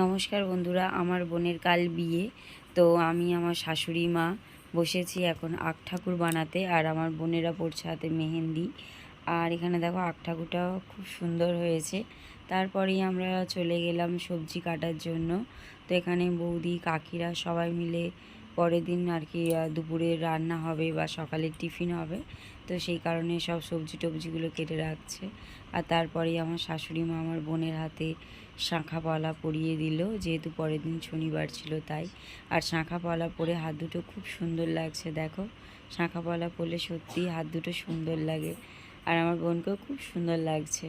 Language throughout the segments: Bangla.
নমস্কার বন্ধুরা, আমার বোনের কাল বিয়ে। তো আমি আমার শাশুড়ি মা বসেছি এখন আখ ঠাকুর বানাতে, আর আমার বোনেরা পড়ছে হাতে মেহেন্দি। আর এখানে দেখো আখ ঠাকুরটাও খুব সুন্দর হয়েছে। তারপরেই আমরা চলে গেলাম সবজি কাটার জন্য। তো এখানে বৌদি কাকিরা সবাই মিলে পরের দিন আর কি দুপুরে রান্না হবে বা সকালের টিফিন হবে, তো সেই কারণে সব সবজি টবজিগুলো কেটে রাখছে। আর তারপরেই আমার শাশুড়ি মা আমার বোনের হাতে শাঁখা পলা পরিয়ে দিল, যেহেতু পরের দিন শনিবার ছিল তাই। আর শাঁখা পলা পরে হাত দুটো খুব সুন্দর লাগছে। দেখো, শাঁখা পলা পরলে সত্যিই হাত দুটো সুন্দর লাগে, আর আমার বোনকেও খুব সুন্দর লাগছে।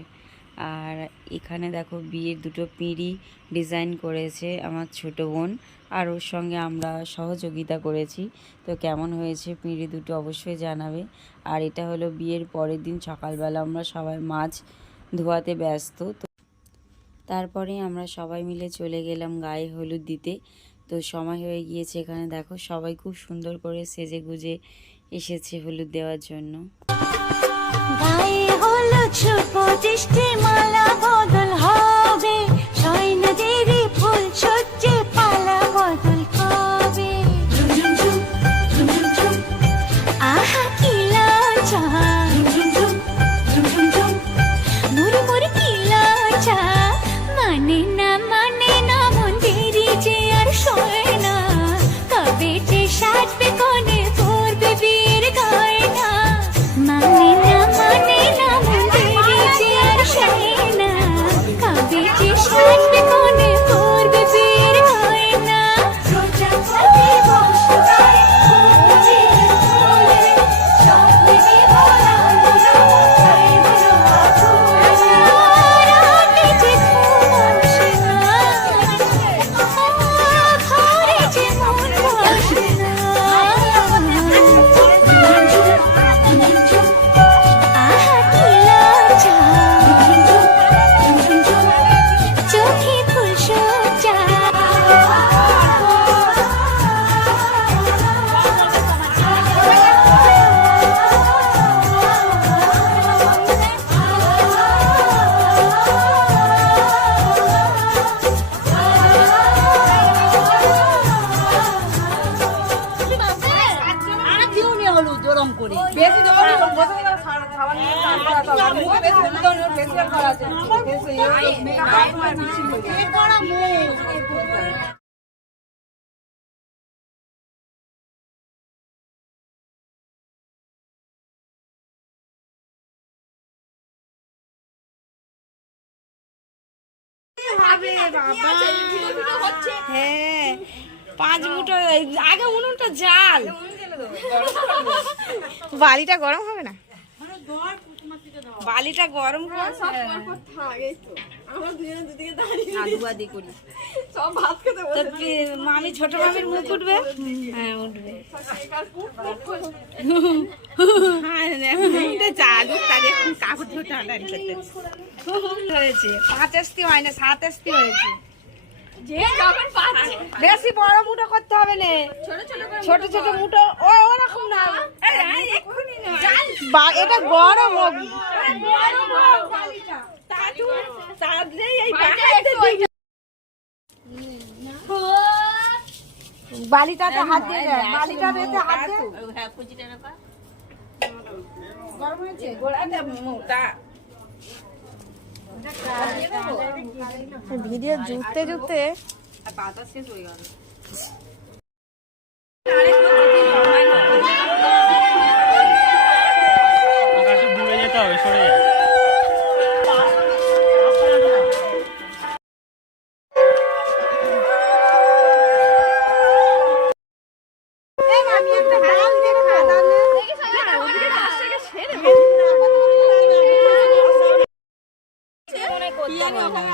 আর এখানে দেখো বিয়ের দুটো পিঁড়ি ডিজাইন করেছে আমার ছোট বোন, আর ওর সঙ্গে আমরা সহযোগিতা করেছি। তো কেমন হয়েছে পিঁড়ি দুটো অবশ্যই জানাবে। আর এটা হলো বিয়ের পরের দিন সকালবেলা আমরা সবাই মাছ ধোয়াতে ব্যস্ত। তো তারপরে আমরা সবাই মিলে চলে গেলাম গায়ে হলুদ দিতে। তো সময় হয়ে গিয়েছে। এখানে দেখো সবাই খুব সুন্দর করে সেজে গুজে এসেছে হলুদ দেওয়ার জন্য। গায়ে হলুদ শুভ দৃষ্টি মালা বদল হবে, সয়না দেরি ফুল সজ্জে পালা বদল হবে। আহা কি লাজা, মুড়ি মুড়ি কি লাজা, মানে না মন দেরি যে আর সয় না, কবে যে সাজবে কোণে পড়বে বিয়ের গয়না। মানে না মন দেরি যে আর সয় না, কবে যে সাজবে কোণে পড়বে বিয়ের গয়না। হ্যাঁ, 5 মুঠো আগে উনুনটা জাল, বালিটা গরম হবে না, বালিটা গরম মামি ছোট মামির মুখ উঠবে। হ্যাঁ উঠবে, চালু তার এখন কাপড় হয়েছে 5 আস্তি হয় না 7 আস্তি হয়েছে। বেশি বড় মুঠো করতে হবে না, ছোট ছোট মুঠো ওরকম না, এটা গরম বালিটাতে হাত দিয়ে দেয়, বালিটাতে হাত দিয়ে গরম হয়েছে গোড়াতে মোটা। ভিডিও জুড়তে জুড়তে বাতাস শেষ হয়ে গেল। দূরে যেতে হবে, সরে যাবে।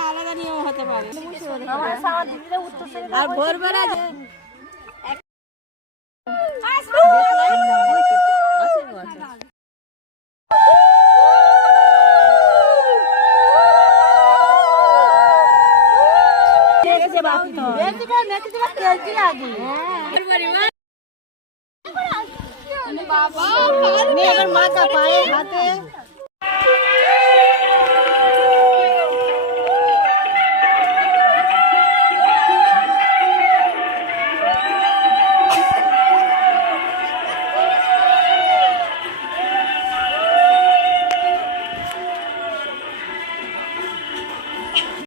আলাদা নিয়ম হতে পারে, আর ভোরবেলা বাবা মাথা পায়ে হাতে